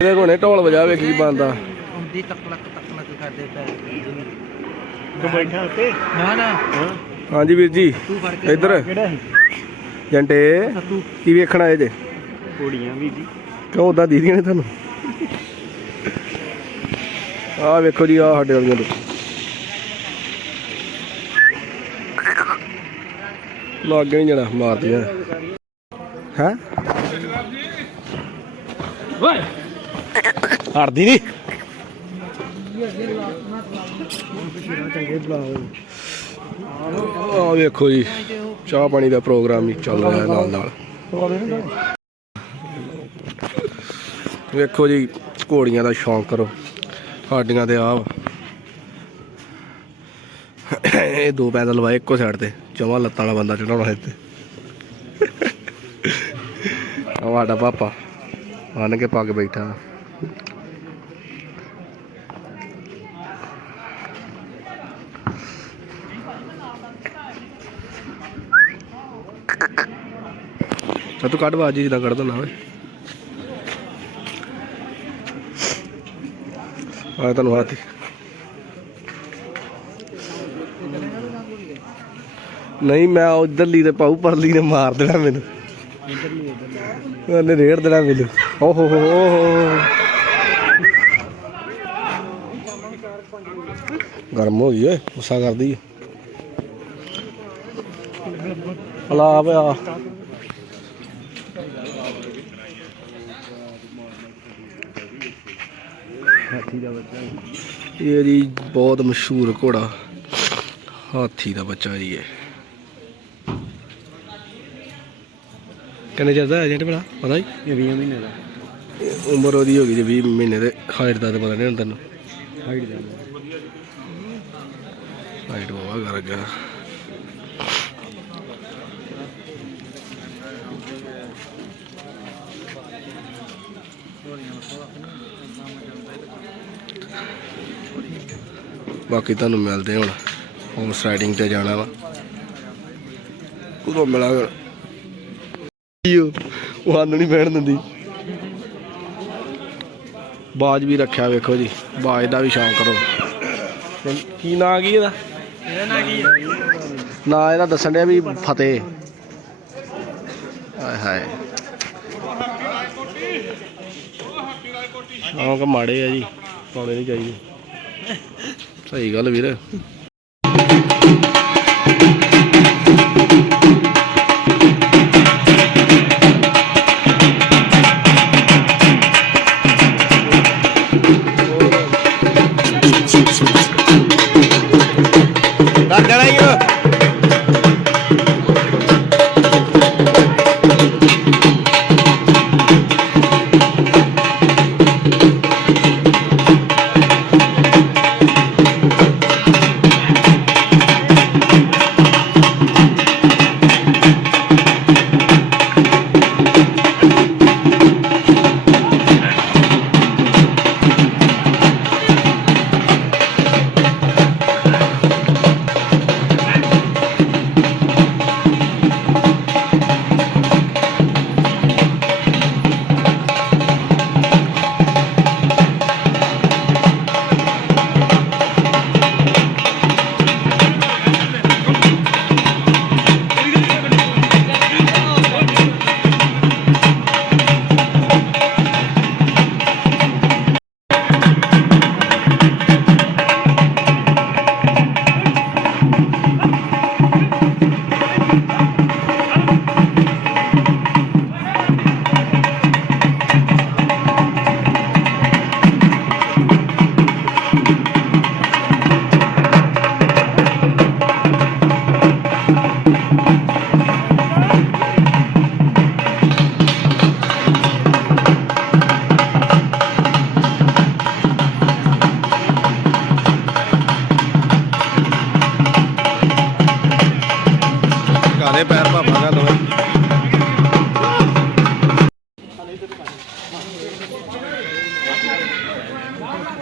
ਕੋਨੇ ਢੋਲ ਵਜਾ ਵੇਖ ਕੀ ਬਣਦਾ ਹੁੰਦੀ ਤਕਲਕ ਕਰਦੇ ਪੈ ਤੂੰ ਬੈਠਾ ਉੱਤੇ ਨਾ ਹਾਂਜੀ ਵੀਰ ਜੀ ਇੱਧਰ ਕਿਹੜਾ ਸੀ ਜੰਟੇ ਕੀ ਵੇਖਣ ਆਏ ਜੇ ਕੁੜੀਆਂ ਵੀ ਜੀ ਕਿਉਂ ਉਦਾਂ ਦੀਦੀਆਂ ਨੇ ਤੁਹਾਨੂੰ ਆਹ ਵੇਖੋ ਜੀ ਆਹ ਸਾਡੇ ਵਾਲੀਆਂ ਤੋਂ ਲਾਗੇ ਨਹੀਂ ਜਾਣਾ ਮਾਰਦੀਆਂ ਹੈ ਹੜਦੀ ਨਹੀਂ ਆਹ ਵੇਖੋ ਜੀ ਚਾਹ ਪਾਣੀ ਦਾ ਪ੍ਰੋਗਰਾਮ ਹੀ ਚੱਲ ਰਿਹਾ ਨਾਲ ਨਾਲ ਵੇਖੋ ਜੀ ਘੋੜੀਆਂ ਦਾ ਸ਼ੌਂਕ ਕਰੋ ਸਾਡੀਆਂ ਤੇ ਆਹ ਇਹ ਦੋ ਪੈਦਲ ਲਵਾਏ ਇੱਕੋ ਸਾਈਡ ਤੇ ਚਵਾਂ ਲੱਤਾਂ ਵਾਲਾ ਬੰਦਾ ਚੜਾਉਣਾ ਇੱਥੇ ਸਾਡਾ ਪਾਪਾ ਆਣ ਕੇ ਪੱਗ ਬੈਠਾ ਤੂੰ ਕੱਢ ਬਾਜੀ ਜਿੱਦਾਂ ਕੱਢ ਦਿੰਦਾ ਓਏ ਆ ਤੁਹਾਨੂੰ ਹਾਥੀ ਨਹੀਂ ਮੈਂ ਉਧਰਲੀ ਤੇ ਪਾਉ ਪਰਲੀ ਨੇ ਮਾਰ ਦੇਣਾ ਮੈਨੂੰ ਉਹਨੇ ਰੇੜ ਦੇਣਾ ਮੈਨੂੰ ਓ ਹੋ ਗਰਮ ਹੋ ਗਈ ਓਏ ਗੁੱਸਾ ਕਰਦੀ ਹਲਾ ਪਿਆ ਇਹ ਜੀ ਬਹੁਤ ਮਸ਼ਹੂਰ ਘੋੜਾ ਹਾਥੀ ਦਾ ਬੱਚਾ ਜੀ ਇਹ ਕਿੰਨੇ ਚਿਰ ਦਾ ਏਜੰਟ ਭਲਾ ਪਤਾ ਜੀ ਇਹ 20 ਮਹੀਨੇ ਦਾ ਉਮਰ ਉਹਦੀ ਹੋ ਗਈ ਜੀ 20 ਮਹੀਨੇ ਦੇ ਹਾਈਟ ਦਾ ਤਾਂ ਪਤਾ ਨਹੀਂ ਹੁਣ ਤੈਨੂੰ ਹਾਈਟ ਬਾਬਾ ਕਰ ਗਿਆ ਬਾਕੀ ਤੁਹਾਨੂੰ ਮਿਲਦੇ ਹੁਣ ਹੌਰਸ ਰਾਈਡਿੰਗ ਤੇ ਜਾਣਾ ਵਾ ਉਦੋਂ ਮਿਲਾਂਗੇ ਉਹ ਸਾਨੂੰ ਨਹੀਂ ਬਹਿਣ ਦਿੰਦੀ ਬਾਜ ਵੀ ਰੱਖਿਆ ਵੇਖੋ ਜੀ ਬਾਜ ਦਾ ਵੀ ਸ਼ੌਂਕ ਕਰੋ ਕੀ ਨਾਂ ਕੀ ਇਹਦਾ ਨਾਂ ਇਹਦਾ ਦੱਸਣ ਡਿਆ ਵੀ ਫਤਿਹ ਹਾਏ ਹਾਏ ਸ਼ੌਂਕ ਮਾੜੇ ਆ ਜੀ ਪਾਉਣੇ ਨਹੀਂ ਚਾਹੀਦੇ ਸਹੀ ਗੱਲ ਵੀਰ ਪੈਰ ਭਾਪਾ ਗੱਲ ਹੋਇਆ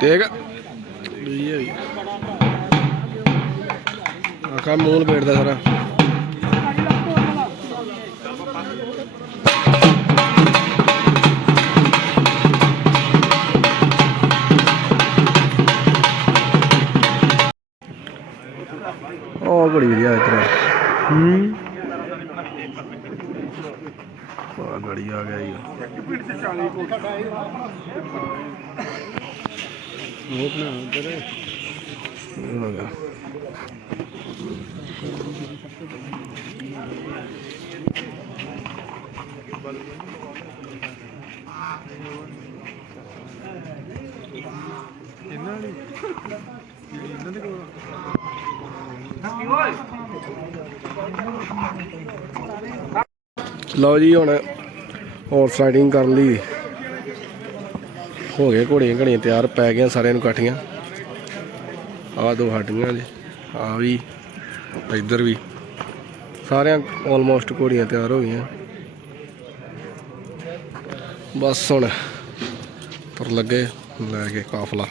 ਠੀਕ ਆ ਆਕਾ ਮੂਲ ਬੈਠਦਾ ਸਾਰਾ बड़ी वधिया इधर गाड़ी आ गया लो जी हुण हॉर्स राइडिंग कर ली हो गए घोड़ियां घड़ियां तैयार पै गई सारे काठियां आ दो हाडियां जी आ भी इधर भी सारे ऑलमोस्ट घोड़ियां तैयार हो गई बस हुण तुर लगे लैके काफला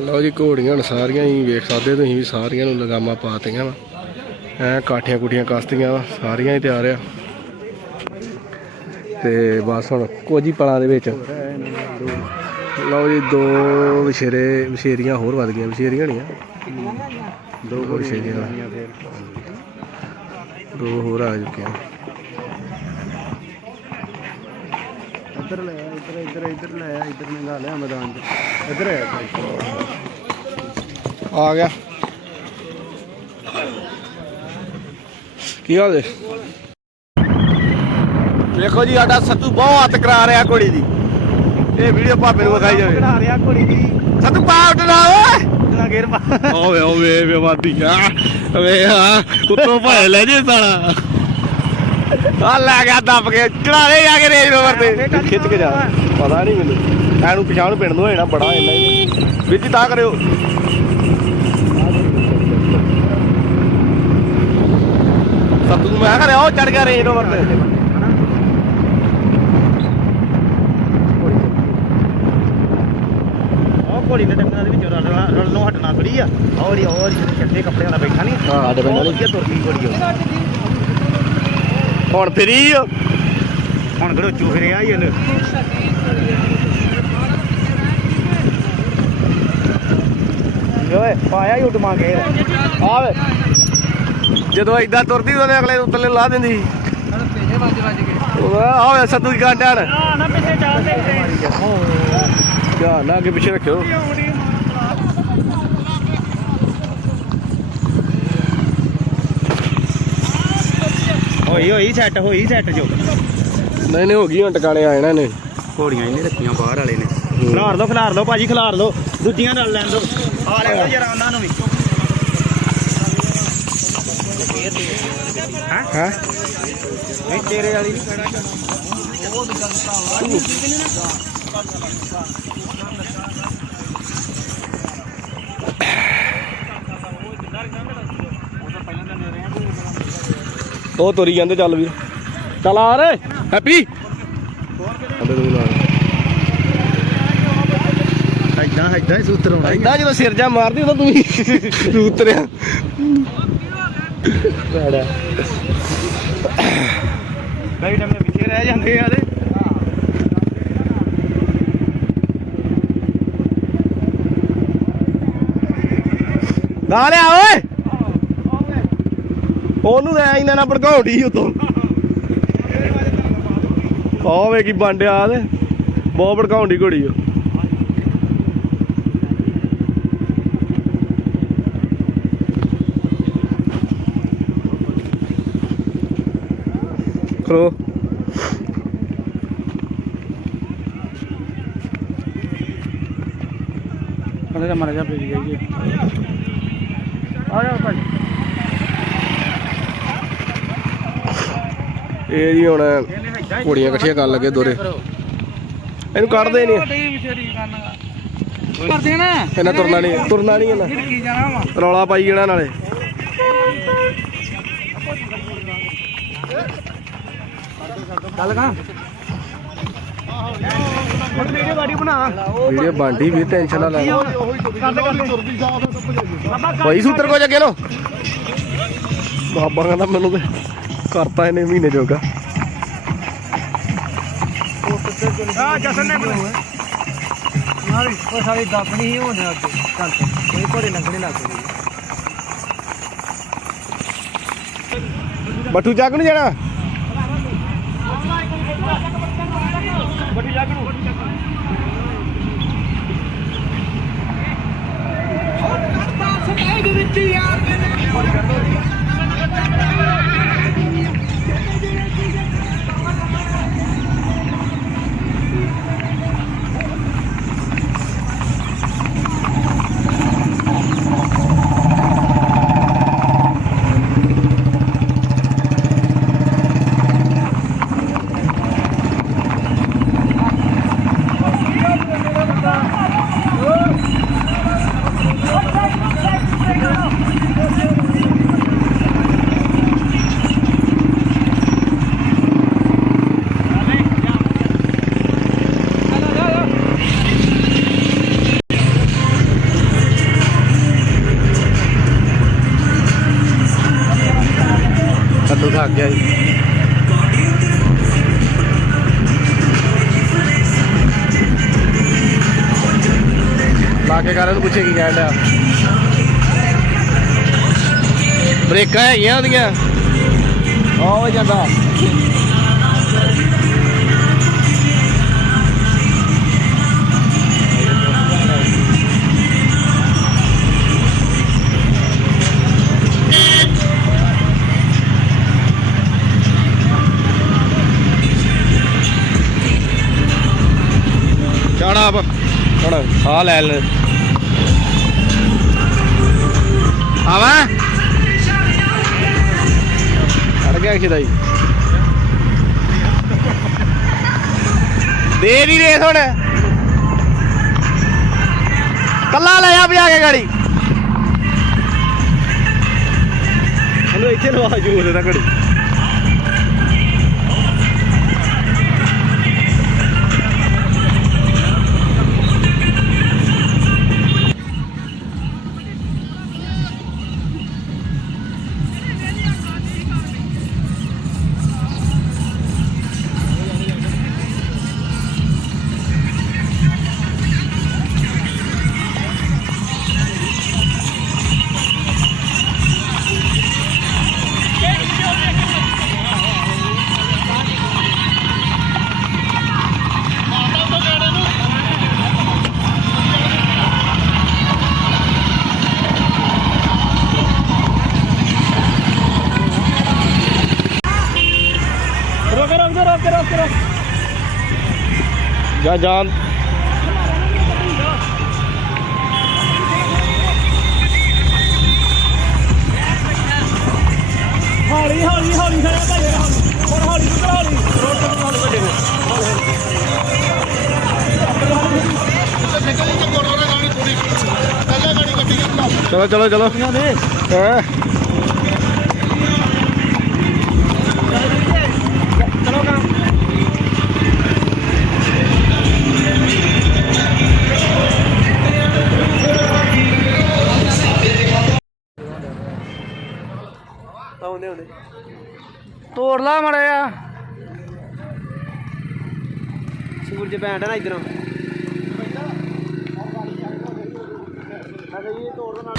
लो जी घोड़ियां हुण सारियां ही वेख सकदे तुसीं भी सारियां नूं लगामां पातियां ऐ काठियां कुठियां कसतियां सारियां ही तैयार आ ते बस हुण कुछ ही पलां दे विच लो जी दो विछेरियां होर वध गईयां विछेरियां होणियां दो विछेरियां दो होर आ चुकियां इधर ले इधर इधर इधर ले इधर निकाल लिया मैदान इधर है आ गया की हाल है देखो जी साडा सत्तू बहुत हत्थ करा रहा घोड़ी दी ये वीडियो भापे नूं विखाई जावे करा रहा घोड़ी दी सत्तू पा उठना ओए ना गेर पा ओए ओए बेवादी आ वे हां कुत्तो भाए ले जे साला आ लै गया दब के चढ़ा ले जाके रेंज रोवर ते खिच के जा पता नहीं मैनू एनू पिछाण पिंड नूं होना बड़ा इन्ना ही वीर जी ता करियो सत्तू मैं कह रहा चढ़ गया रेंज रोवर ते घोड़ी ने डंगरां दे विच रलनों हटना थोड़ी आ और चट्टे कपड़े वाला बैठा नहीं हां आडे पिंड वाली तुरकी घोड़ी हुण फिरी हुण घड़ोचू फिरिया ही ओने ओए पाया ही उडमा के आवे ਜਦੋਂ ਇਦਾਂ ਤੁਰਦੀ ਉਹਦੇ ਅਗਲੇ ਉੱਤਲੇ ਲਾ ਦਿੰਦੀ ਆਵੇ ਸੱਤੂ ਦੀ ਗਾਂਡਾਂ ਨਾ ਪਿੱਛੇ ਚੱਲ ਦੇ ਧਿਆਨ ਨਾਲ ਅੱਗੇ ਪਿੱਛੇ ਰੱਖਿਓ ਹੋਈ ਸੈੱਟ ਜੋ ਨਹੀਂ ਹੋ ਗਈ ਹੁਣ ਟਿਕਾਣੇ ਆ ਜਾਣਾ ਨੇ ਘੋੜੀਆਂ ਇਹਨੇ ਰੱਖੀਆਂ ਬਾਹਰ ਵਾਲੇ ਨੇ ਖਿਲਾਰ ਲਓ ਭਾਜੀ ਖਿਲਾਰ ਲਓ ਦੂਜੀਆਂ ਨਾਲ ਲੈਣ ਦਿਓ ਆ ਲੈ ਜਰਾ ਉਹਨਾਂ ਨੂੰ ਵੀ ਹੈ ਨਹੀਂ ਤੇਰੇ ਵਾਲੀ ਨਹੀਂ ਉਹ ਤੁਰੀ ਜਾਂਦੇ ਚੱਲ ਵੀਰ ਚੱਲ ਆ ਰੇ ਹੈਪੀ ਏਦਾਂ ਹੀ ਸੂਤਰ ਆਉਣਾ ਏਦਾਂ ਜਦੋਂ ਸਿਰ ਜਾ ਮਾਰਦੀ ਉਦੋਂ ਤੂੰ ਸੂਤਰਿਆ ਕਈ ਟਾਈਮ ਪਿੱਛੇ ਰਹਿ ਜਾਂਦੇ ਆ ਤੇ ਗਾ ਲਿਆ ਓਏ ਉਹਨੂੰ ਤਾਂ ਇੰਨਾ ਨਾ ਭੜਕਾਉਂਦੀ ਉਤੋਂ ਆਵੇ ਕੀ ਬਾਂਡਿਆ ਤੇ ਬਹੁਤ ਭੜਕਾਉਂਦੀ ਘੋੜੀ ਉਹ ਖਲੋ ਕਹਿੰਦੇ ਮਰ ਜਾ ਪਈ ਜਾਈਏ ਆ ਜਾ ਭਾਈ ਇਹ ਜੀ ਹੁਣ ਘੋੜੀਆਂ ਇਕੱਠੀਆਂ ਕਰਨ ਲੱਗੇ ਦੋਰੇ ਇਹਨੂੰ ਕੱਢਦੇ ਨਹੀਂ ਕਰਦੇ ਨਾ ਇਹਨਾਂ ਤੁਰਨਾ ਨਹੀਂ ਇਹਨਾਂ ਕੀ ਜਾਣਾ ਵਾ ਰੌਲਾ ਪਾਈ ਜਾਣਾ ਨਾਲੇ ਚੱਲ ਗਾ ਵੀਡੀਓ ਬਣਦੀ ਵੀ ਟੈਨਸ਼ਨ ਨਾ ਲੈ ਭਾਈ ਸੂਤਰ ਕੋ ਜੱਗੇ ਲੋ ਬਾਬਾ ਕਹਿੰਦਾ ਮੈਨੂੰ ਤੇ ਕਰਤਾ ਇਹਨੇ ਮਹੀਨੇ ਜੋਗਾ ਆ ਜਸਨ ਨੇ ਉਹ ਸਾਰੀ ਦੱਬ ਨਹੀਂ ਹੋਣ ਅੱਗੇ ਚੱਲ ਕੋਈ ਘੋੜੇ ਲੰਘਣੇ ਲੱਗ ਗਏ ਬੱਠੂ ਚੱਕ ਨੂੰ ਜਾਣਾ ਬੱਠੀ ਜਾ ਕਰੂ ਕੱਦੂ ਥੱਕ ਗਿਆ ਜੀ ਲਾ ਕੇ ਕਾਰਨ ਪੁੱਛੇ ਕੀ ਕਹਿਣ ਡਿਆ ਬ੍ਰੇਕਾਂ ਹੈਗੀਆਂ ਉਹਦੀਆਂ ਆਹ ਜਾਂਦਾ ਚੜਾ ਆਪ ਹੁਣ ਆ ਲੈ ਲੈ ਆਵਾ ਅੜ ਗਿਆ ਖਿਦਾਈ ਦੇ ਨਹੀਂ ਰੇਸ ਹੁਣ ਕੱਲਾ ਲੈ ਆ ਭਜਾ ਕੇ ਗਾੜੀ ਹਲੋ ਇੱਥੇ ਲਵਾ ਜੂਰ ਦਾ ਘੜੀ ਜਾ ਜਾਨ ਹੌਲੀ ਹੌਲੀ ਹੌਲੀ ਖੜਿਆ ਭਾਈ ਹੁਣ ਹੌਲੀ ਤੋਂ ਹੌਲੀ ਰੋਡ ਤੋਂ ਹੌਲੀ ਵੱਡੇ ਚਲੋ ਚਲੋ ਚਲੋ ਹਾਂ ਚਲੋ ਕੰਮ ਆਉਂਦੇ ਤੋੜ ਲਾ ਮੜਿਆ ਸੂਰਜ ਪੈਂਦਾ ਨਾ ਇਧਰੋਂ ਅੱਛਾ ਇਹ ਤੋੜ ਦੋ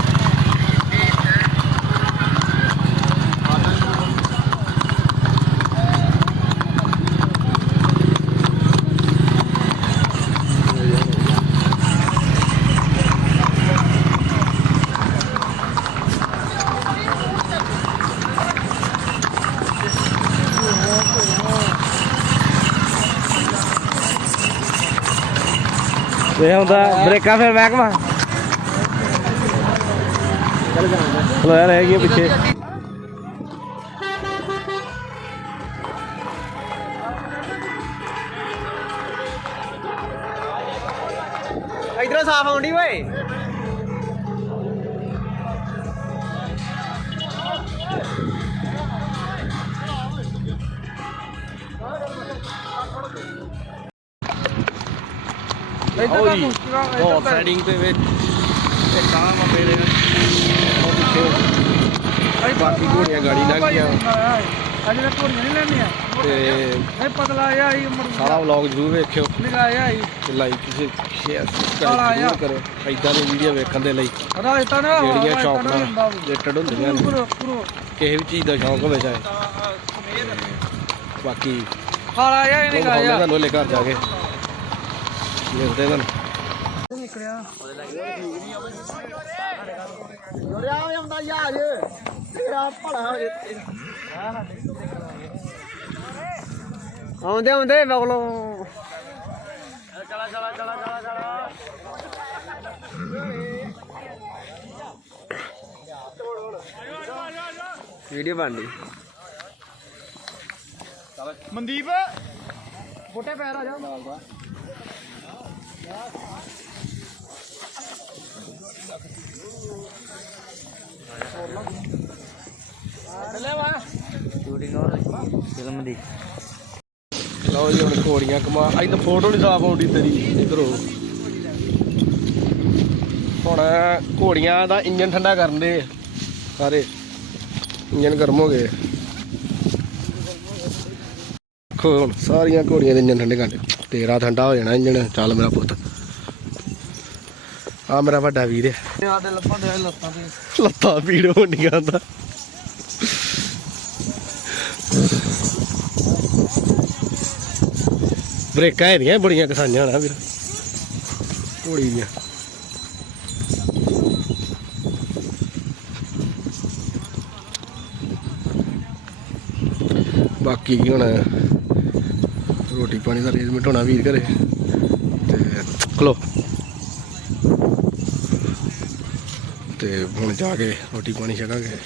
ਇਹ ਹੁੰਦਾ ਬ੍ਰੇਕਾਂ ਫਿਰ ਮਹਿਕਮਾ ਚਲੋ ਯਾਰ ਹੈਗੀ ਪਿੱਛੇ ਇਧਰੋਂ ਸਾਫ ਆਉਂਦੀ ਓਏ ਬਹੁਤ ਸਾਈਡਿੰਗ ਦੇ ਵਿੱਚ ਤੇ ਕਾਂ ਵਾ ਮੇਰੇ ਉਹ ਪਿੱਛੇ ਬਾਕੀ ਘੋੜੀਆਂ ਗਾੜੀ ਲੰਘ ਗਿਆ ਅਜੇ ਤਾਂ ਘੋੜੀਆਂ ਨਹੀਂ ਲੈਣੀਆਂ ਤੇ ਇਹ ਪਤਲਾ ਆ ਹੀ ਸਾਰਾ ਵਲੌਗ ਜ਼ਰੂਰ ਵੇਖਿਓ ਨਿਗਾਇਆ ਹੀ ਤੇ ਲਾਈਕ ਸ਼ੇਅਰ ਕਾਲਾ ਆ। ਜ਼ਰੂਰ ਕਰੋ ਇਦਾਂ ਦੀ ਵੀਡੀਓ ਵੇਖਣ ਦੇ ਲਈ ਰਾਜਸਥਾਨ ਜਿਹੜੀਆਂ ਸ਼ੌਕ ਨਾਲ ਰਿਲੇਟਡ ਹੁੰਦੀਆਂ ਨੇ ਕਿਸੇ ਵੀ ਚੀਜ਼ ਦਾ ਸ਼ੌਕ ਹੋਵੇ ਚਾਹੇ ਬਾਕੀ ਕਾਲਾ ਆ ਇਹ ਨਿਗਾਇਆ ਤੁਹਾਨੂੰ ਹਲੇ ਘਰ ਜਾ ਕੇ ਮਿਲਦੇ ਤੁਹਾਨੂੰ ਨਿਕਲਿਆ ਜੋਰਿਆ ਆਉਂਦਾ ਯਾਰ ਤੇਰਾ ਭਲਾ ਹੋ ਜੇ ਆਉਂਦੇ ਆਉਂਦੇ ਬਗਲੋ ਚਲਾ ਵੀਡੀਓ ਬਣ ਰਹੀ ਮਨਦੀਪ ਗੋਟੇ ਪੈਰ ਆ ਜਾ ਸ਼ੂਟਿੰਗ ਫਿਲਮ ਦੀ ਲਓ ਜੀ ਹੁਣ ਘੋੜੀਆਂ ਕਮਾ ਅੱਜ ਤਾਂ ਫੋਟੋ ਨਹੀਂ ਸਾਫ ਆਉਂਦੀ ਤੇਰੀ ਇਧਰੋਂ ਹੁਣ ਘੋੜੀਆਂ ਦਾ ਇੰਜਨ ਠੰਡਾ ਕਰਨ ਦੇ ਸਾਰੇ ਇੰਜਨ ਗਰਮ ਹੋ ਗਏ ਦੇਖੋ ਹੁਣ ਸਾਰੀਆਂ ਘੋੜੀਆਂ ਦੇ ਇੰਜਨ ਠੰਡੇ ਕਰਦੇ ਤੇਰਾ ਠੰਡਾ ਹੋ ਜਾਣਾ ਇੰਜਨ ਚੱਲ ਮੇਰਾ ਪੁੱਤ ਆ ਮੇਰਾ ਵੱਡਾ ਵੀਰ ਹੈ ਸਾਡੇ ਲੱਭਾਂ ਦੇ ਲੱਤਾਂ ਤੇ ਲੱਤਾਂ ਪੀੜ ਹੋਣੀਆਂ ਦਾ ਬ੍ਰੇਕਾਂ ਹੈਗੀਆਂ ਬੜੀਆਂ ਕਸਾਈਆਂ ਨਾ ਵੀਰ ਘੋੜੀ ਦੀਆਂ ਬਾਕੀ ਹੁਣ ਰੋਟੀ ਪਾਣੀ ਦਾ ਅਰੇਂਜਮੈਂਟ ਹੋਣਾ ਵੀਰ ਘਰੇ ਤੇ ਖਲੋ ਤੇ ਹੁਣ ਜਾ ਕੇ ਰੋਟੀ ਪਾਣੀ ਛਕਾਂਗੇ